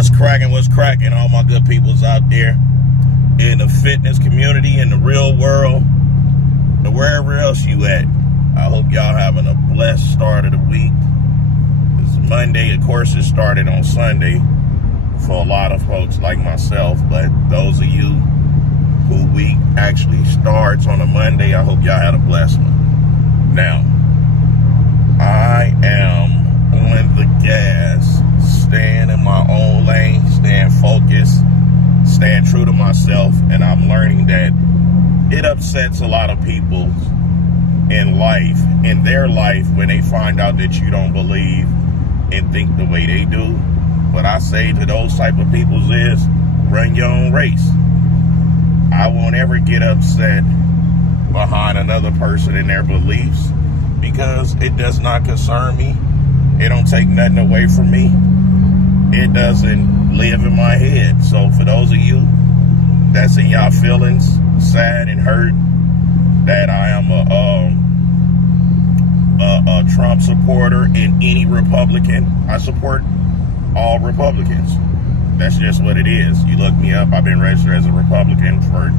What's cracking, all my good peoples out there in the fitness community, in the real world, and wherever else you at. I hope y'all having a blessed start of the week. It's Monday, of course it started on Sunday for a lot of folks like myself, but those of you who week actually starts on a Monday, I hope y'all had a blessed one. Now, I am on the gas, staying in my own lane, staying focused, staying true to myself, and I'm learning that it upsets a lot of people in their life, when they find out that you don't believe and think the way they do. What I say to those type of people is, run your own race. I won't ever get upset behind another person and their beliefs, because it does not concern me. It don't take nothing away from me. It doesn't live in my head. So for those of you that's in y'all feelings, sad and hurt that I am a Trump supporter and any Republican, I support all Republicans. That's just what it is. You look me up, I've been registered as a Republican for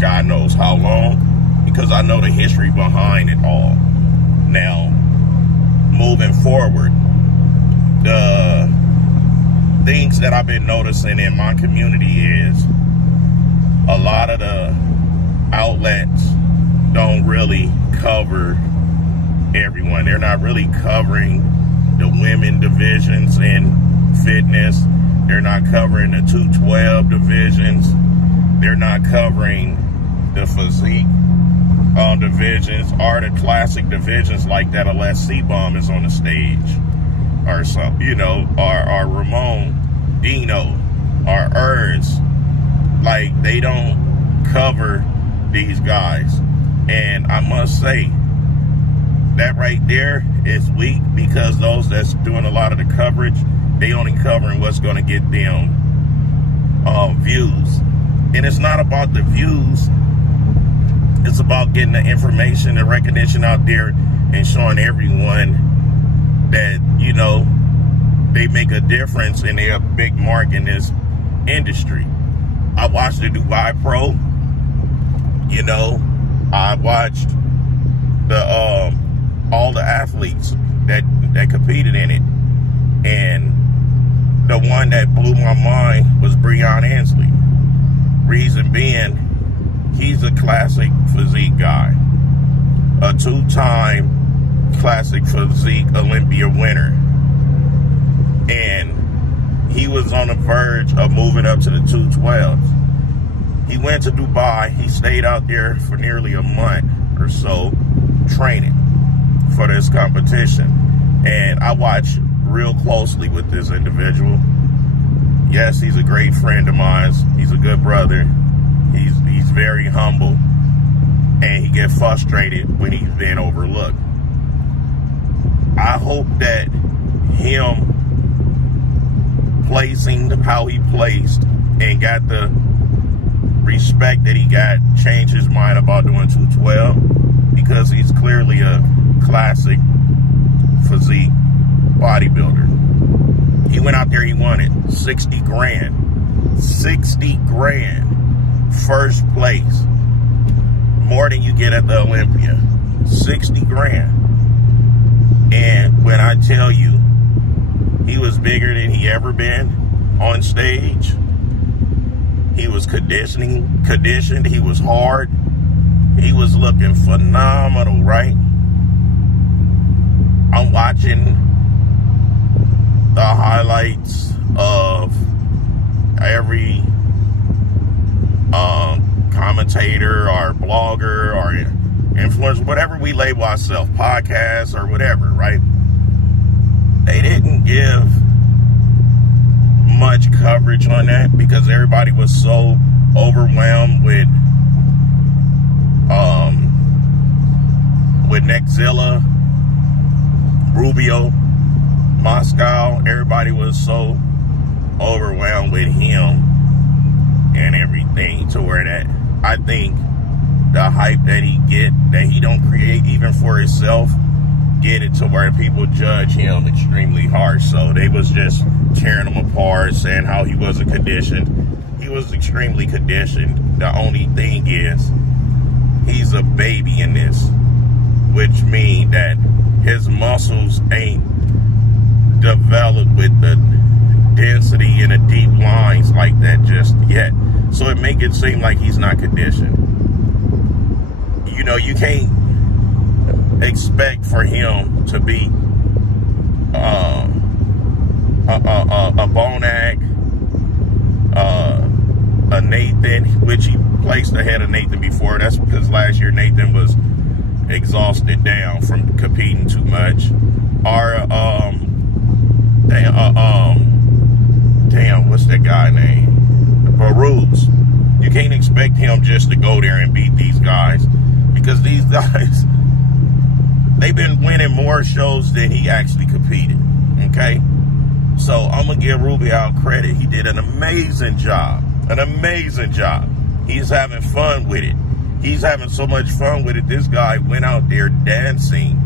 God knows how long, because I know the history behind it all. Now, moving forward, the things that I've been noticing in my community is a lot of the outlets don't really cover everyone. They're not really covering the women divisions in fitness. They're not covering the 212 divisions. They're not covering the physique divisions or the classic divisions like that, unless C-Bomb is on the stage or something, you know, or Ramon, Dino, or Urs. Like, they don't cover these guys. And I must say, that right there is weak, because those that's doing a lot of the coverage, they only covering what's going to get them views. And it's not about the views. It's about getting the information and recognition out there and showing everyone that, you know, they make a difference and they're a big mark in this industry. I watched the Dubai Pro. You know, I watched the all the athletes that competed in it. And the one that blew my mind was Breon Ansley. Reason being, he's a classic physique guy, a two-time classic physique Olympia winner. And he was on the verge of moving up to the 212s. He went to Dubai. He stayed out there for nearly a month or so training for this competition. And I watched real closely with this individual. Yes, he's a great friend of mine. He's a good brother. He's very humble, and he gets frustrated when he's being overlooked. I hope that him placing how he placed and got the respect that he got changed his mind about doing 212, because he's clearly a classic physique bodybuilder. He went out there, he won it. 60 grand. 60 grand. First place. More than you get at the Olympia. 60 grand. And when I tell you, he was bigger than he ever been on stage. He was conditioned. He was hard. He was looking phenomenal, right? I'm watching the highlights of every commentator or blogger or influencer, whatever we label ourselves, podcast or whatever, right? They didn't give much coverage on that, because everybody was so overwhelmed with Nexzilla, Rubio, Moscow. Everybody was so overwhelmed with him and everything, to where that I think the hype that he don't create even for himself, get it to where people judge him extremely harsh. So they was just tearing him apart, saying how he wasn't conditioned. He was extremely conditioned. The only thing is, he's a baby in this, which means that his muscles ain't developed with the density and the deep lines like that just yet. So it make it seem like he's not conditioned. You know, you can't expect for him to be a Bonac, a Nathan, which he placed ahead of Nathan before. That's because last year Nathan was exhausted down from competing too much. Or damn, what's that guy name? Baruz. You can't expect him just to go there and beat these guys, because these guys, they've been winning more shows than he actually competed. Okay, so I'm gonna give Rubio credit. He did an amazing job. An amazing job. He's having fun with it. He's having so much fun with it. This guy went out there dancing,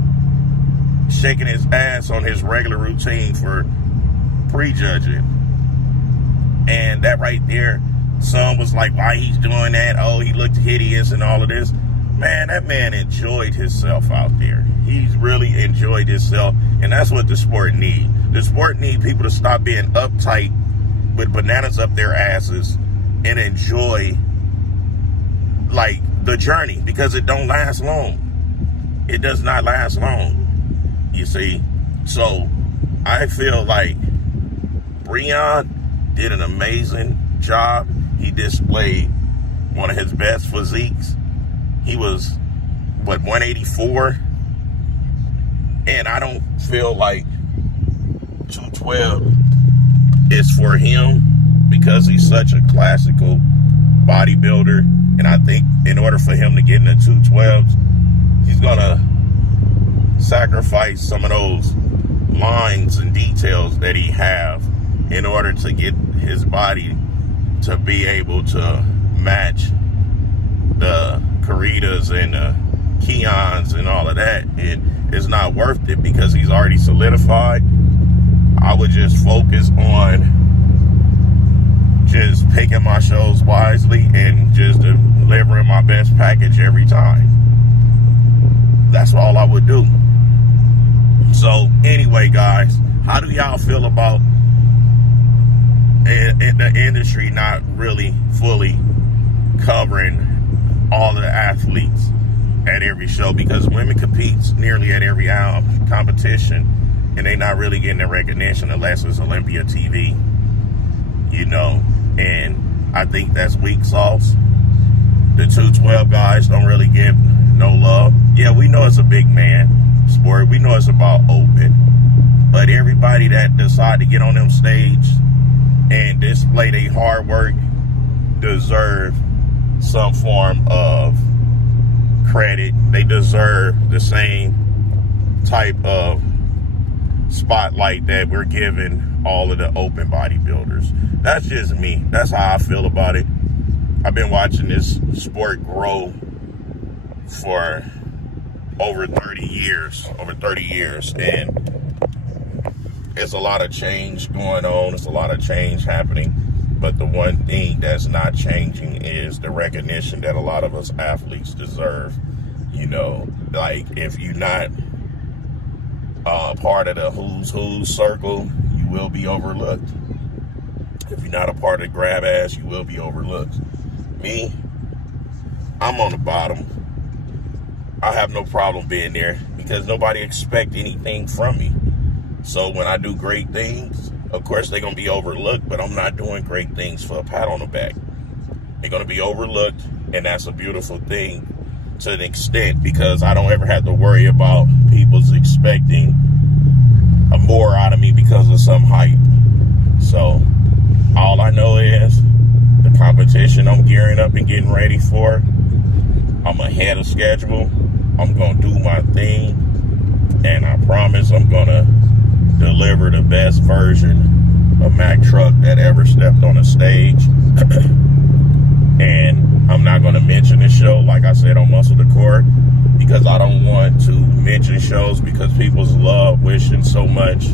shaking his ass on his regular routine for prejudging. And that right there, some was like, why he's doing that? Oh, he looked hideous and all of this. Man, that man enjoyed himself out there. He's really enjoyed himself. And that's what the sport needs. The sport needs people to stop being uptight with bananas up their asses and enjoy, like, the journey, because it don't last long. It does not last long, you see. So I feel like Breon did an amazing job. He displayed one of his best physiques. He was, what, 184? And I don't feel like 212 is for him, because he's such a classical bodybuilder. And I think in order for him to get into 212s, he's going to sacrifice some of those lines and details that he have in order to get his body to be able to match the Caritas and the Keons and all of that. And it's not worth it, because he's already solidified. I would just focus on just picking my shows wisely and just delivering my best package every time. That's all I would do. So anyway, guys, how do y'all feel about the industry not really fully covering all of the athletes at every show? Because women competes nearly at every competition, and they not really getting the recognition unless it's Olympia TV, you know. And I think that's weak sauce. The 212 guys don't really get no love. Yeah, we know it's a big man sport. We know it's about open. But everybody that decide to get on them stage and display their hard work deserve some form of credit. They deserve the same type of spotlight that we're giving all of the open bodybuilders. That's just me. That's how I feel about it. I've been watching this sport grow for over 30 years, and it's a lot of change going on. It's a lot of change happening. But the one thing that's not changing is the recognition that a lot of us athletes deserve. You know, like, if you're not part of the who's who circle, you will be overlooked. If you're not a part of the grab ass, you will be overlooked. Me, I'm on the bottom. I have no problem being there, because nobody expects anything from me. So when I do great things, of course they're going to be overlooked, but I'm not doing great things for a pat on the back. They're going to be overlooked, and that's a beautiful thing to an extent, because I don't ever have to worry about people's expecting more out of me because of some hype. So all I know is the competition I'm gearing up and getting ready for, I'm ahead of schedule. I'm going to do my thing, and I promise I'm going to deliver the best version of Mack Truck that ever stepped on a stage. And I'm not going to mention the show, like I said, on Muscle the Core, because I don't want to mention shows because people's love wishing so much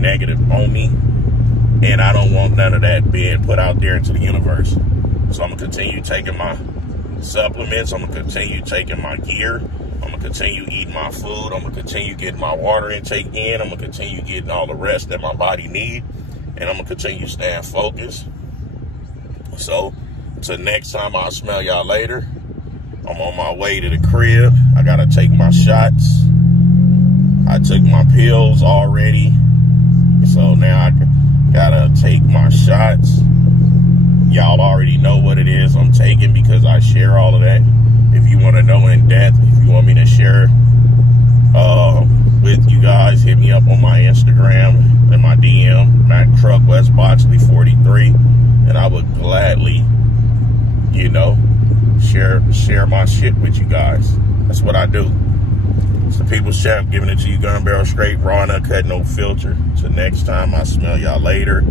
negative on me. And I don't want none of that being put out there into the universe. So I'm going to continue taking my supplements. I'm going to continue taking my gear. I'm going to continue eating my food. I'm going to continue getting my water intake in. I'm going to continue getting all the rest that my body needs. And I'm going to continue staying focused. So, till next time, I'll smell y'all later. I'm on my way to the crib. I got to take my shots. I took my pills already. So now I got to take my shots. Y'all already know what it is I'm taking because I share all of that. If you want to know in depth, if you want me to share with you guys, hit me up on my Instagram and my DM, Mac Truck West Boxley 43, and I would gladly, you know, share my shit with you guys. That's what I do. It's the People's Champ, giving it to you gun barrel straight, raw and uncut, no filter. Till next time, I'll smell y'all later.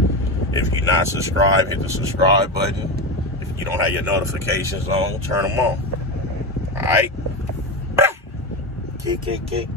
If you're not subscribed, hit the subscribe button. If you don't have your notifications on, turn them on. All right? Kick.